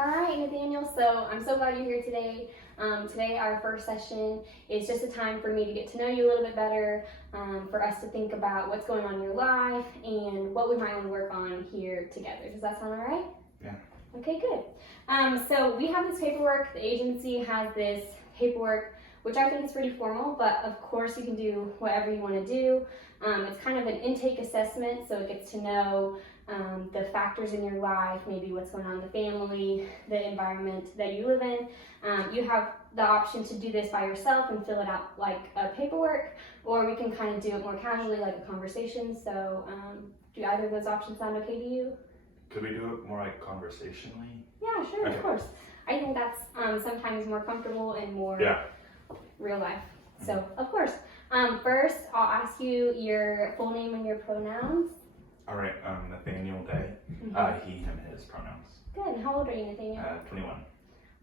All right, Nathaniel, so I'm so glad you're here today. Today, our first session is just a time for me to get to know you a little bit better, for us to think about what's going on in your life and what we might want to work on here together. Does that sound all right? Yeah. Okay, good. So we have this paperwork. The agency has this paperwork, which I think is pretty formal, but of course you can do whatever you want to do. It's kind of an intake assessment, so it gets to know the factors in your life, maybe what's going on in the family, the environment that you live in. You have the option to do this by yourself and fill it out like a paperwork, or we can kind of do it more casually like a conversation. So do either of those options sound okay to you? Could we do it more like conversationally? Yeah, sure, Okay. Of course. I think that's sometimes more comfortable and more real life. So, of course. First, I'll ask you your full name and your pronouns. All right, Nathaniel Day. He, him, his pronouns. Good. And how old are you, Nathaniel? 21.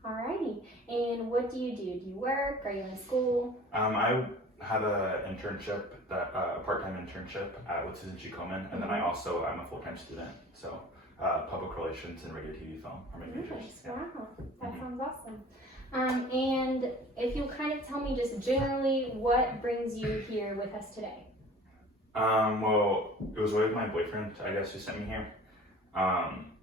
Alrighty. And what do? Do you work? Are you in school? I had a internship, a part-time internship with Susan G. Komen, and then I'm a full-time student. So public relations and radio, TV, film are my majors. Nice. Wow. That sounds awesome. And if you'll kind of tell me just generally what brings you here with us today. Well, it was with my boyfriend, I guess, who sent me here.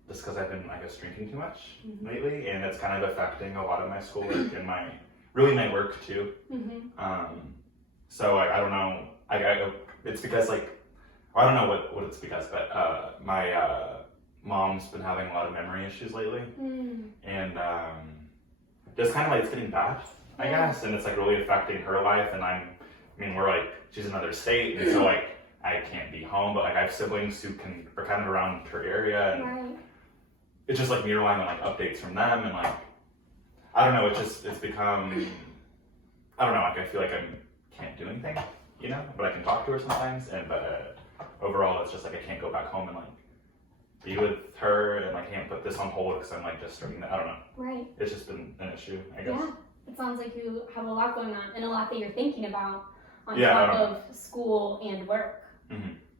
Just because I've been, I guess, drinking too much lately, and it's kind of affecting a lot of my schoolwork and my work too. So I don't know. It's because I don't know what it's because, but my mom's been having a lot of memory issues lately, and just kind of it's getting bad, I guess, and it's really affecting her life. And she's in another state, and so I can't be home, but I have siblings who are kind of around her area, and it's just me relying on updates from them, and I don't know, it's become, I don't know, I feel I can't do anything, but I can talk to her sometimes, but overall it's just I can't go back home and be with her, and I can't put this on hold because I'm just starting to, I don't know. Right. It's just been an issue, I guess. Yeah, it sounds like you have a lot going on, and a lot that you're thinking about on top of school and work.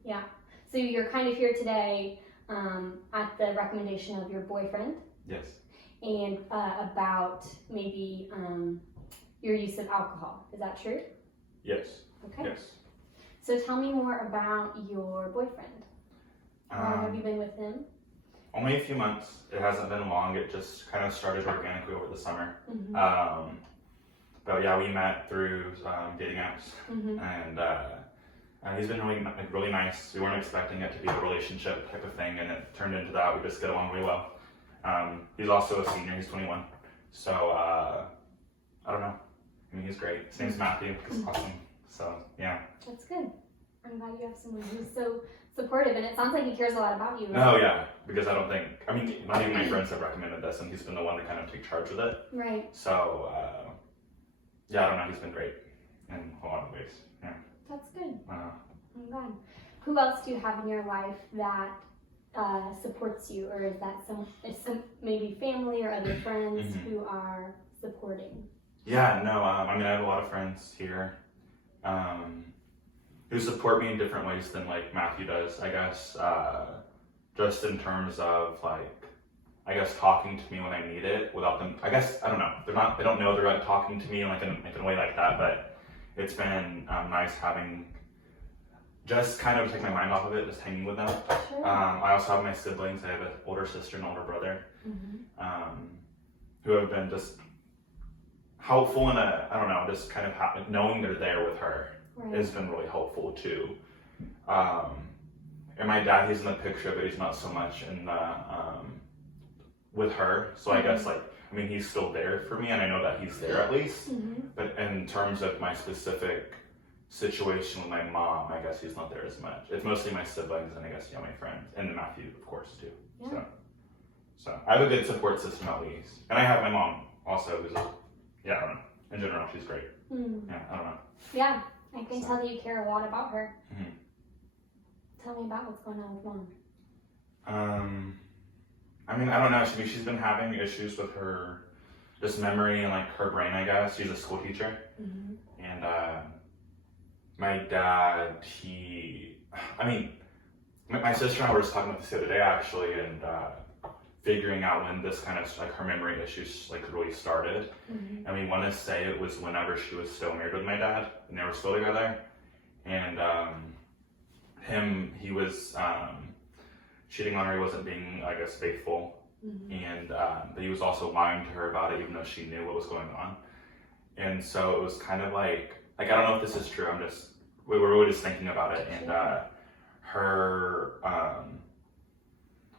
Yeah. So you're kind of here today at the recommendation of your boyfriend. Yes. And about maybe your use of alcohol. Is that true? Yes. Okay. Yes. So tell me more about your boyfriend. How long have you been with him? Only a few months. It hasn't been long. It just kind of started organically over the summer. But yeah, we met through dating apps, and he's been really nice. We weren't expecting it to be a relationship type of thing, and it turned into that. We just get along really well. He's also a senior. He's 21. So I don't know. He's great. His name's Matthew. He's awesome. So yeah. That's good. I'm glad you have someone who's so supportive, and it sounds like he cares a lot about you. Right? No, yeah, because not even my friends have recommended this, and he's been the one to kind of take charge with it. Right. So yeah, I don't know. He's been great in a lot of ways. Yeah. That's good. I'm glad. Who else do you have in your life that supports you, or is that some maybe family or other friends who are supporting? Yeah, no, I have a lot of friends here who support me in different ways than Matthew does, I guess. Just in terms of talking to me when I need it without them. I guess I don't know. They don't know they're talking to me in a way like that. But it's been nice having just kind of take my mind off of it, just hanging with them. Sure. I also have my siblings. I have an older sister and older brother, who have been just helpful in just kind of knowing they're there with her has been really helpful too. And my dad, he's in the picture, but he's not so much in the with her. So I guess he's still there for me, and I know that he's there at least. But in terms of my specific situation with my mom, I guess he's not there as much. It's mostly my siblings and I guess my friends, and Matthew of course too. Yeah. So I have a good support system at least, and I have my mom also, who's I don't know. In general, she's great. Yeah, I don't know. Yeah, I can tell that you care a lot about her. Tell me about what's going on with mom. I don't know. She's been having issues with her just memory and her brain, I guess. She's a school teacher, and my dad, my sister and I were just talking about this the other day actually, and figuring out when this kind of like her memory issues like really started. Mm-hmm. And we want to say it was whenever she was still married with my dad and they were still together. And he was cheating on her. He wasn't being, I guess, faithful. Mm-hmm. And but he was also lying to her about it, even though she knew what was going on. And so it was kind of like I don't know if this is true. We were really just thinking about it, and her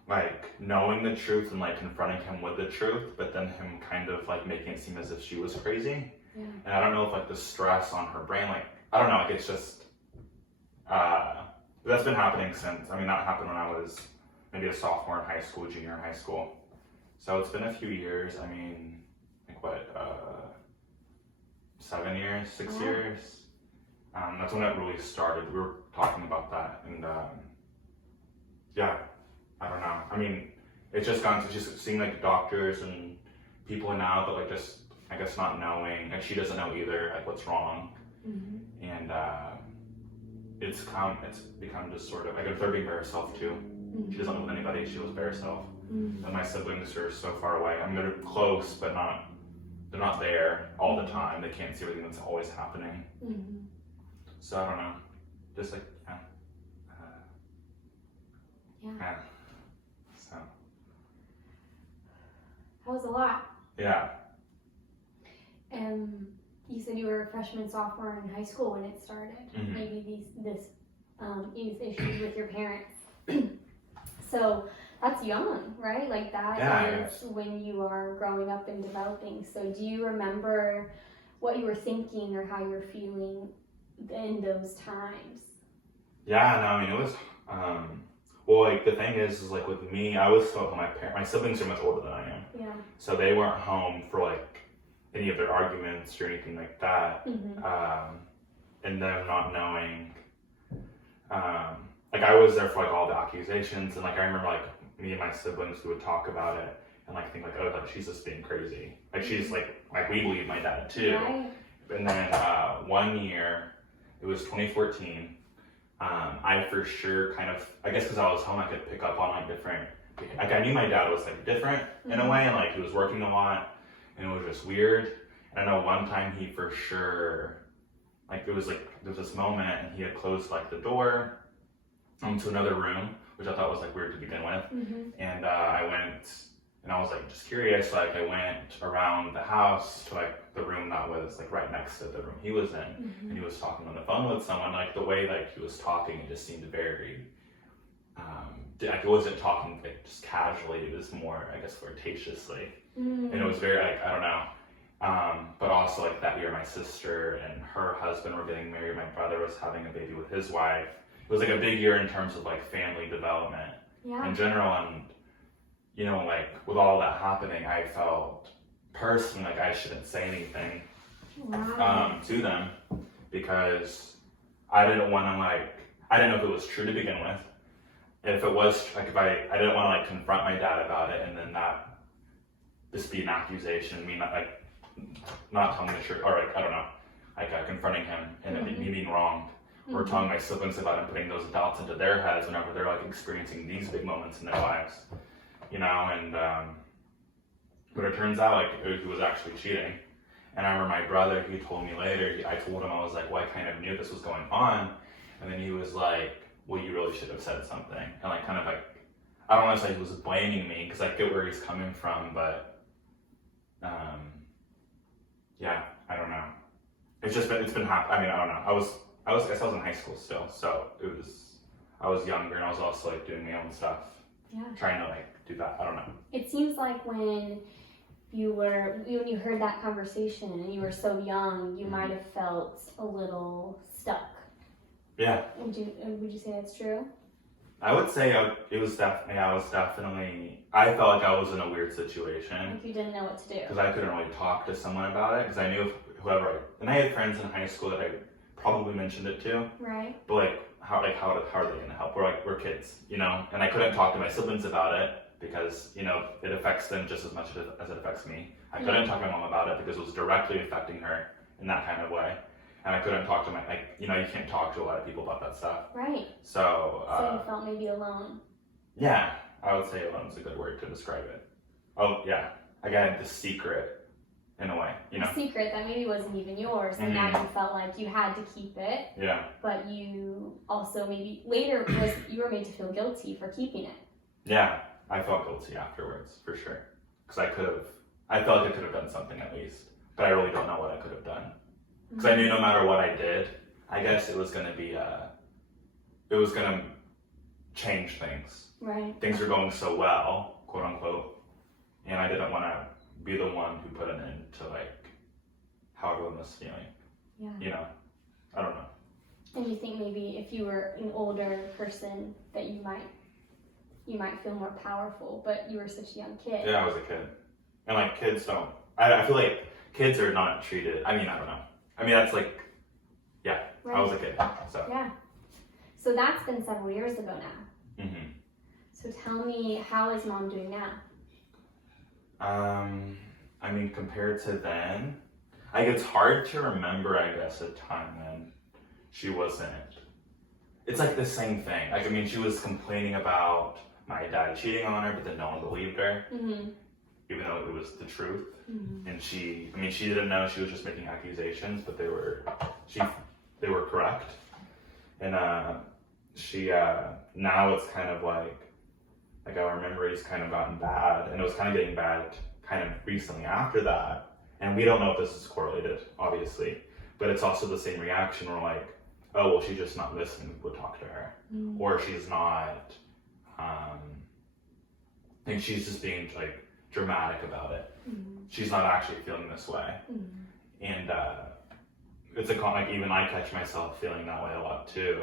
like knowing the truth and like confronting him with the truth, but then him kind of like making it seem as if she was crazy. Yeah. And I don't know if like the stress on her brain, like I don't know, like it's just that's been happening since. I mean, that happened when I was maybe a sophomore in high school, junior in high school. So it's been a few years. I mean, like what, 7 years, 6 Wow. years. That's when it really started. We were talking about that, and yeah, I don't know. I mean, it's just gone to just seeing like doctors and people now, but like just I guess not knowing, and she doesn't know either, like what's wrong, Mm-hmm. and it's become just sort of like they're being by herself too. Mm-hmm. She doesn't live with anybody. She lives by herself. Mm-hmm. And my siblings are so far away. I mean, they're close, but they're not there all the time. They can't see everything that's always happening. Mm-hmm. So I don't know. Just like, yeah. So. That was a lot. Yeah. You said you were a freshman, sophomore in high school when it started. Mm-hmm. Maybe these issues with your parents. So that's young, right? Like that is when you are growing up and developing. So do you remember what you were thinking or how you were feeling in those times? Yeah, no, I mean, it was, well, like, the thing is like, with me, I was still at home. My siblings are much older than I am. Yeah. So they weren't home for, like, any of their arguments or anything like that. Mm-hmm. And them not knowing, like, I was there for, like, all the accusations, and, like, I remember, like, me and my siblings, we would talk about it, and, like, think, like, oh, like, she's just being crazy. Like, she's, like, we believe my dad, too. Right. And then, one year, it was 2014, I for sure kind of, I guess because I was home, I could pick up on, like, different, like, I knew my dad was, like, different in a way, and, like, he was working a lot, and it was just weird. And I know one time he for sure, like, there was this moment, and he had closed, like, the door to another room, which I thought was, like, weird to begin with. Mm-hmm. And I went, and I was, like, just curious, like, I went around the house to, like, the room that was, like, right next to the room he was in, Mm-hmm. and he was talking on the phone with someone. Like, the way, like, he was talking, it just seemed very, like, he wasn't talking, like, just casually, it was more, I guess, flirtatiously. Mm-hmm. And it was very, like, I don't know. But also, like, that year, my sister and her husband were getting married. My brother was having a baby with his wife. It was, like, a big year in terms of, like, family development Yeah. in general. And, you know, like, with all that happening, I felt personally like I shouldn't say anything Wow. to them, because I didn't want to, like, I didn't know if it was true to begin with. And if it was, like, if I didn't want to, like, confront my dad about it, and then that just be an accusation, me not telling the truth, or, like, I don't know, like, confronting him and Mm-hmm. me being wronged, or Mm-hmm. telling my siblings about it, putting those doubts into their heads whenever they're, like, experiencing these big moments in their lives, you know. And but it turns out, like, he was actually cheating. And I remember my brother, he told me later, I told him, I was like, well, I kind of knew this was going on. And then he was like, well, you really should have said something. And, like, kind of, like, I don't want to say he was blaming me, because I get where he's coming from, but yeah, I don't know. It's been happening. I mean, I don't know. I guess I was in high school still, so I was younger, and I was also, like, doing my own stuff, Yeah. trying to, like, do that. I don't know. It seems like when you heard that conversation and you were so young, you might have felt a little stuck. Yeah. Would you say that's true? I would say it was definitely, I felt like I was in a weird situation, Like you didn't know what to do. because I couldn't really talk to someone about it, because I knew and I had friends in high school that I probably mentioned it to, Right. but, like, how are they going to help? We're kids, you know, and I couldn't talk to my siblings about it, because, you know, it affects them just as much as it affects me. I couldn't talk to my mom about it, because it was directly affecting her in that kind of way. And I couldn't talk to you can't talk to a lot of people about that stuff. Right. So So you felt maybe alone. yeah, I would say alone's a good word to describe it. Oh yeah, again, the secret in a way, you know. A secret that maybe wasn't even yours, and now you felt like you had to keep it. Yeah. But you also maybe later you were made to feel guilty for keeping it. Yeah, I felt guilty afterwards for sure, because I felt like I could have done something at least, but I really don't know what I could have done, because I knew no matter what I did, I guess it was gonna change things. Right. Things were going so well, quote unquote, and I didn't want to be the one who put an end to like how everyone was feeling. Yeah. You know, I don't know. And you think maybe if you were an older person that you might feel more powerful, but you were such a young kid. Yeah, I was a kid, and like kids don't. I feel like kids are not treated. I mean, I don't know. I mean, that's like, yeah, right. I was a kid, so. Yeah. So that's been several years ago now. Mm-hmm. So tell me, how is Mom doing now? I mean, compared to then, like it's hard to remember, I guess, a time when she wasn't. It's like the same thing. Like, I mean, she was complaining about my dad cheating on her, but then no one believed her, even though it was the truth. And she didn't know, she was just making accusations, but they were correct. And now it's kind of like our memory's kind of gotten bad, and it was kind of getting bad kind of recently after that. And we don't know if this is correlated, obviously, but it's also the same reaction. We're like, oh, well, she's just not listening, we'll talk to her. Or she's not, and she's just being like dramatic about it. She's not actually feeling this way. And it's like even I catch myself feeling that way a lot too.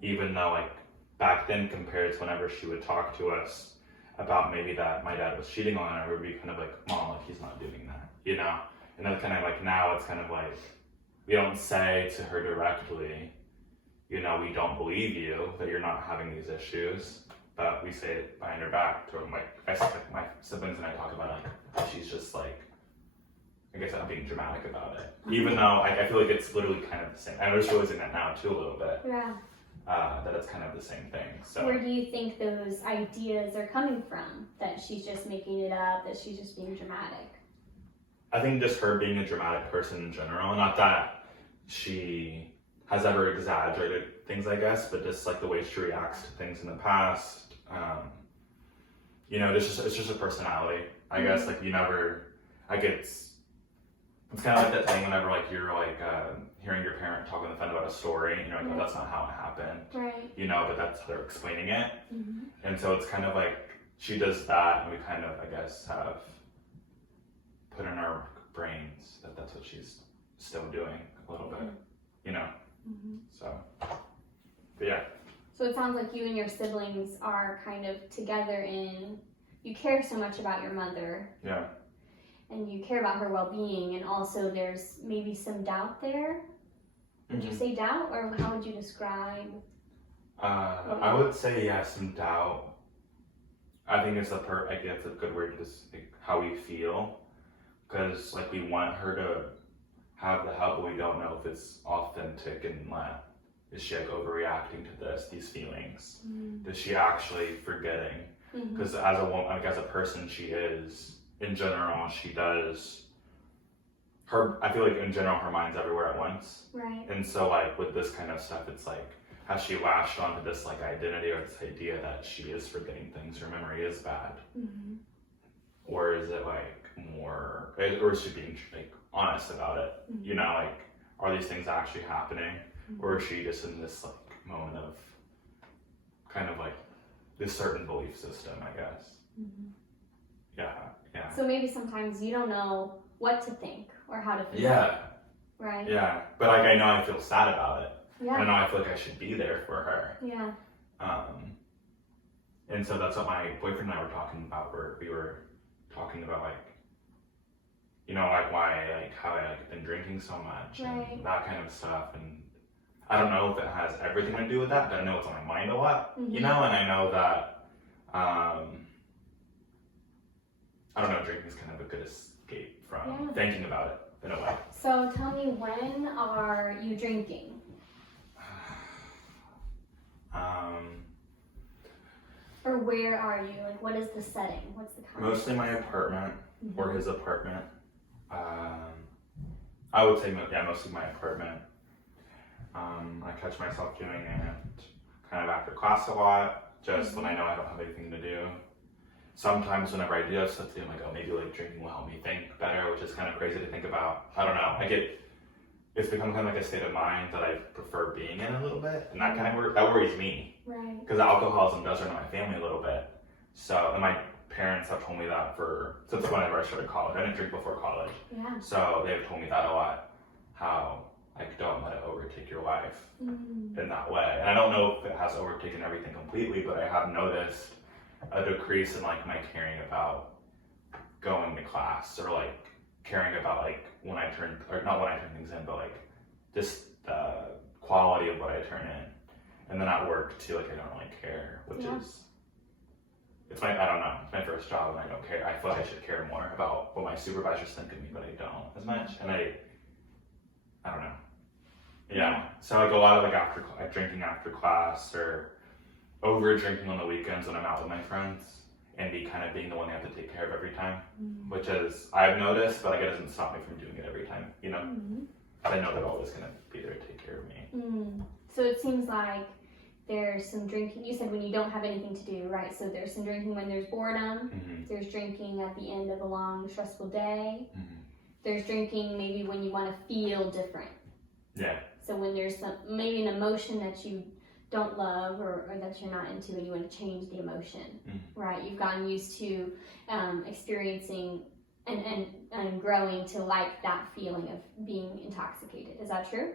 Even though like back then compared to whenever she would talk to us about maybe that my dad was cheating on her, we'd be kind of like, Mom, like he's not doing that, you know? And then kind of like now it's kind of like, we don't say to her directly, you know, we don't believe you that you're not having these issues, but we say it behind her back to her. Like my siblings and I talk about it, like she's just like, I guess I'm being dramatic about it. Even though I feel like it's literally kind of the same. I'm just realizing that now too a little bit. Yeah. That it's kind of the same thing. So where do you think those ideas are coming from? That she's just making it up, that she's just being dramatic? I think just her being a dramatic person in general. Not that she has ever exaggerated things, I guess, but just like the way she reacts to things in the past. You know, it's just a personality. I guess like you never, like it's kind of like that thing whenever like you're like hearing your parent talk on the phone about a story, you know, like, oh, that's not how it happened. Right. You know, but that's how they're explaining it. And so it's kind of like she does that, and we kind of, I guess, have put in our brains that that's what she's still doing a little bit, you know. So, but yeah. So it sounds like you and your siblings are kind of together in, you care so much about your mother. Yeah. And you care about her well-being, and also there's maybe some doubt there. Would you say doubt, or how would you describe? I would say some doubt. I think it's I guess a good word to just like how we feel, because like we want her to have the help, but we don't know if it's authentic, and is she like overreacting to these feelings? Is she actually forgetting? Because as a woman, like as a person, she is. In general, she does. I feel like in general, her mind's everywhere at once. Right. And so like with this kind of stuff, it's like, has she latched onto this like identity or this idea that she is forgetting things, her memory is bad? Or is it like more, or is she being like honest about it? You know, like, are these things actually happening? Or is she just in this like moment of kind of like this certain belief system, I guess? Yeah. So maybe sometimes you don't know what to think or how to feel. Yeah. Right? Yeah. But like I know I feel sad about it. Yeah. And I know I feel like I should be there for her. Yeah. And so that's what my boyfriend and I were talking about, where we were talking about like, you know, like why, like how I like been drinking so much and that kind of stuff. And I don't know if it has everything to do with that, but I know it's on my mind a lot, you know, and I know that, I don't know, drinking is kind of a good escape from thinking about it in a way. So tell me, when are you drinking? Or where are you? Like, what is the setting? What's the kind Mostly my apartment or his apartment. I would say, yeah, mostly my apartment. I catch myself doing it kind of after class a lot, just when I know I don't have anything to do. Sometimes whenever I do have stuff to do, I'm like, oh, maybe like drinking will help me think better, which is kind of crazy to think about. I don't know. It's become kind of like a state of mind that I prefer being in a little bit, and that that worries me. Right. Because alcoholism does run in my family a little bit. So, and my parents have told me that since whenever I started college. I didn't drink before college. Yeah. So they've told me that a lot, how like don't let it overtake your life in that way. And I don't know if it has overtaken everything completely, but I have noticed a decrease in like my caring about going to class, or like caring about like when I turn, or not when I turn things in, but like just the quality of what I turn in. And then at work too, like I don't really care, which is, I don't know, it's my first job and I don't care. I feel like I should care more about what my supervisors think of me, but I don't as much. And I don't know. Yeah, so like a lot of like drinking after class, or over drinking on the weekends when I'm out with my friends, and kind of being the one they have to take care of every time, which is, I've noticed, but like it doesn't stop me from doing it every time, you know? I know they're always going to be there to take care of me. So it seems like there's some drinking. You said when you don't have anything to do, right? So there's some drinking when there's boredom. There's drinking at the end of a long, stressful day. There's drinking maybe when you want to feel different. Yeah. So when there's maybe an emotion that you don't love, or that you're not into, and you want to change the emotion, right? You've gotten used to experiencing and growing to like that feeling of being intoxicated. Is that true?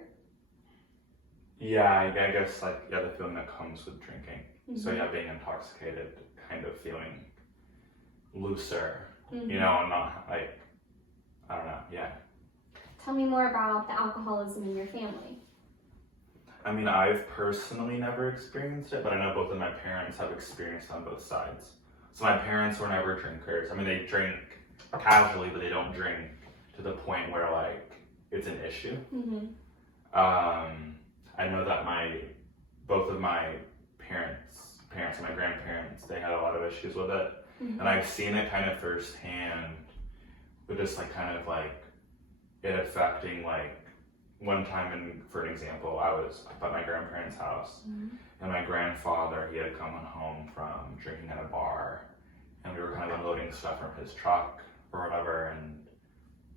Yeah, I guess like, the feeling that comes with drinking. So yeah, being intoxicated, kind of feeling looser, you know, and not like, I don't know, yeah. Tell me more about the alcoholism in your family. I mean, I've personally never experienced it, but I know both of my parents have experienced on both sides. So my parents were never drinkers. I mean, they drink casually, but they don't drink to the point where like it's an issue. I know that both of my parents and my grandparents, they had a lot of issues with it. And I've seen it kind of firsthand, but just like kind of like it affecting, like one time, for an example, I was at my grandparents' house, and my grandfather, he had come home from drinking at a bar, and we were kind of unloading stuff from his truck or whatever, and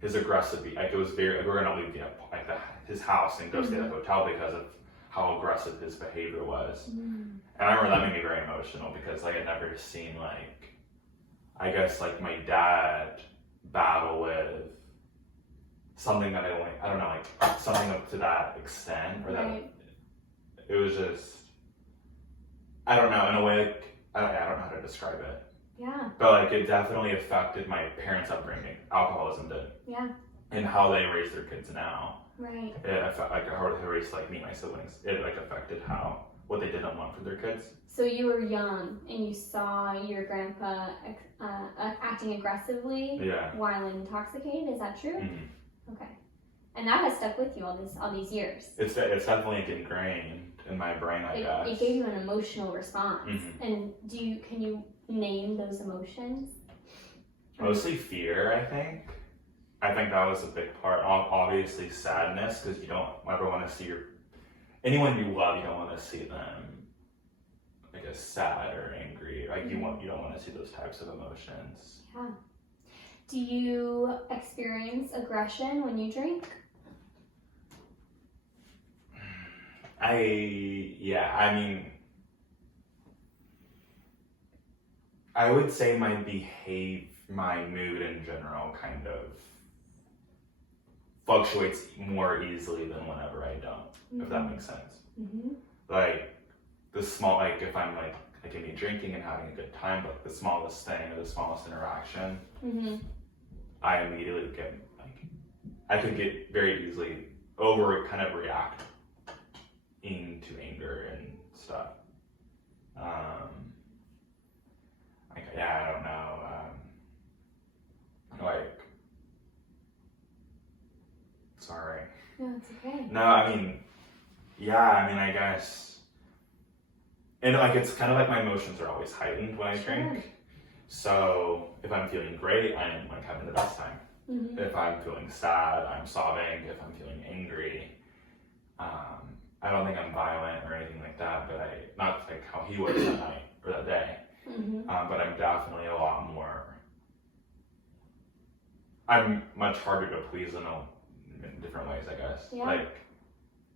his aggressive, like it was very, we were gonna leave his house and go stay at the hotel because of how aggressive his behavior was. And I remember that made me very emotional, because like I'd never seen like, I guess like my dad battle with something that I don't know, like something up to that extent, or that it was just, I don't know, in a way, like, I don't know how to describe it. Yeah. But like it definitely affected my parents' upbringing. Alcoholism did. Yeah. And how they raise their kids now. Right. It affected like how they raised like me and my siblings. It like affected what they didn't want for their kids. So you were young and you saw your grandpa acting aggressively while intoxicated. Is that true? Okay. And that has stuck with you all these years. It's definitely like ingrained in my brain, I guess. It gave you an emotional response. And can you name those emotions? Mostly fear, I think. I think that was a big part. Obviously sadness, because you don't ever want to see anyone you love, you don't want to see them, I guess, sad or angry. Like you don't want to see those types of emotions. Yeah. Do you experience aggression when you drink? I mean, I would say my mood in general kind of fluctuates more easily than whenever I don't, if that makes sense. Like the small, like if I'm like in me drinking and having a good time, but the smallest thing or the smallest interaction, I immediately get like, I could get very easily kind of react into anger and stuff. I don't know. Sorry. No, it's okay. No, I mean, I guess And like it's kind of like my emotions are always heightened when I drink. So if I'm feeling great, I'm like having the best time. Mm-hmm. If I'm feeling sad, I'm sobbing. If I'm feeling angry, I don't think I'm violent or anything like that. But not like how he was that night or that day. Mm-hmm. But I'm definitely a lot more. I'm much harder to please in different ways, I guess. Yeah. Like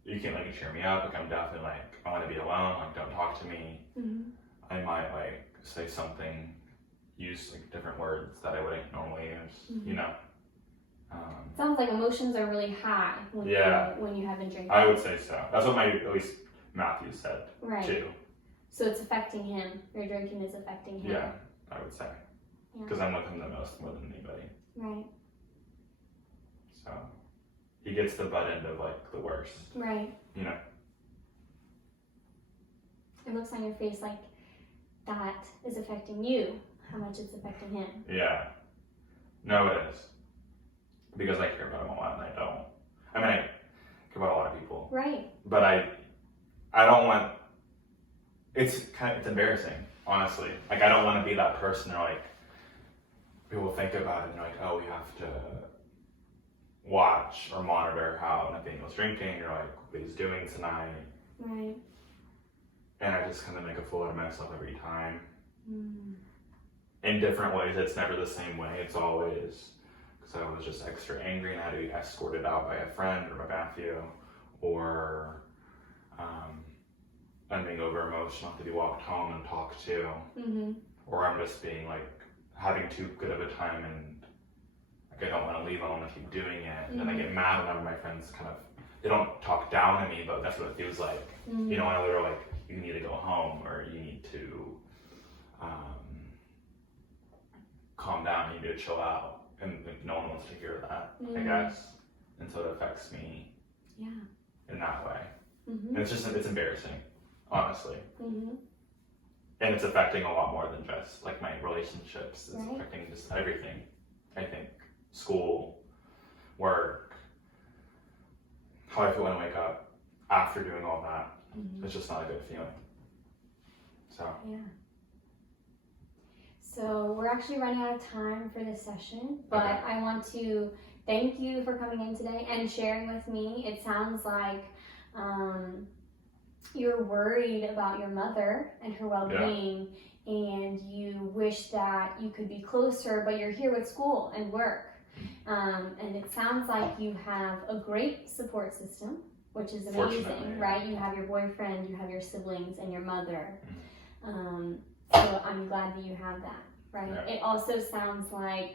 you can't like cheer me up. Like I'm definitely like I want to be alone. Like don't talk to me. Mm-hmm. I might like say something, use like different words that I wouldn't normally use. Mm-hmm. You know. Sounds like emotions are really high when you have been drinking. I would say so. That's what at least Matthew said too. So it's affecting him. Your drinking is affecting him. Yeah, I would say. Because I'm with him the most, more than anybody. Right. So he gets the butt end of like the worst. Right. You know. It looks on your face like that is affecting you. How much it's affecting him. Yeah. No, it is. Because I care about him a lot and I don't. I mean, I care about a lot of people. Right. But I don't want, it's embarrassing, honestly. Like, I don't want to be that person who, like, people think about it and they're like, oh, we have to watch or monitor how Nathaniel's drinking or, like, what he's doing tonight. Right. And I just kind of make a fool out of myself every time. Mm. In different ways. It's never the same way. It's always... So I was just extra angry and had to be escorted out by a friend or by Matthew, or I'm being over emotional, have to be walked home and talked to, Mm-hmm. or I'm just being like having too good of a time and like I don't want to leave, I want to keep doing it, Mm-hmm. and I get mad whenever my friends they don't talk down to me, but that's what it feels like. Mm-hmm. You know, when they're like, you need to go home or you need to calm down, you need to chill out. And no one wants to hear that, I guess. And so it affects me in that way. Mm-hmm. And it's embarrassing, honestly. Mm-hmm. And it's affecting a lot more than just like my relationships. It's Right. affecting just everything. I think school, work, how I feel when I wake up after doing all that. Mm-hmm. It's just not a good feeling. So. Yeah. So we're actually running out of time for this session, but Okay. I want to thank you for coming in today and sharing with me. It sounds like you're worried about your mother and her well-being, and you wish that you could be closer, but you're here with school and work. And it sounds like you have a great support system, which is amazing, right? You have your boyfriend, you have your siblings, and your mother. So I'm glad that you have that, right? Yeah. It also sounds like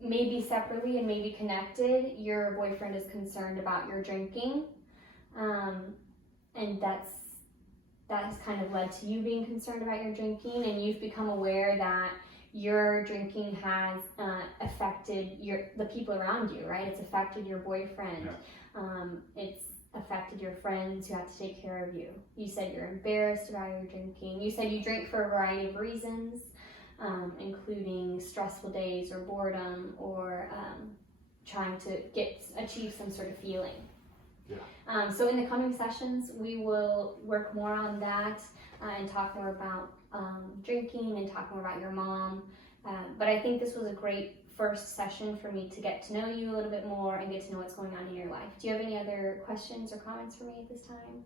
maybe separately and maybe connected, your boyfriend is concerned about your drinking, and that has kind of led to you being concerned about your drinking, and you've become aware that your drinking has affected the people around you, right? It's affected your boyfriend. Yeah. It's affected your friends who have to take care of you. You said you're embarrassed about your drinking. You said you drink for a variety of reasons, including stressful days or boredom or trying to achieve some sort of feeling. Yeah. So in the coming sessions, we will work more on that and talk more about drinking and talk more about your mom. But I think this was a great first session for me to get to know you a little bit more and get to know what's going on in your life. Do you have any other questions or comments for me at this time?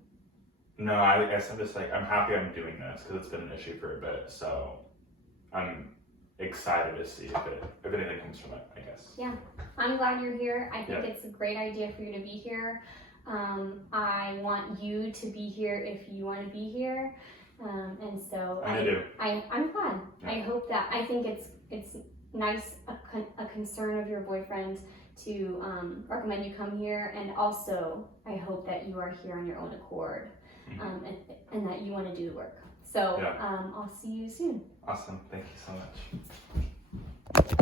No, I guess I'm just like, I'm happy I'm doing this because it's been an issue for a bit. So I'm excited to see if anything comes from it, I guess. Yeah, I'm glad you're here. I think it's a great idea for you to be here. I want you to be here if you want to be here. And so I'm glad. Yeah. I think it's nice, a concern of your boyfriend to recommend you come here, and also I hope that you are here on your own accord, and that you want to do the work. So I'll see you soon. Awesome. Thank you so much.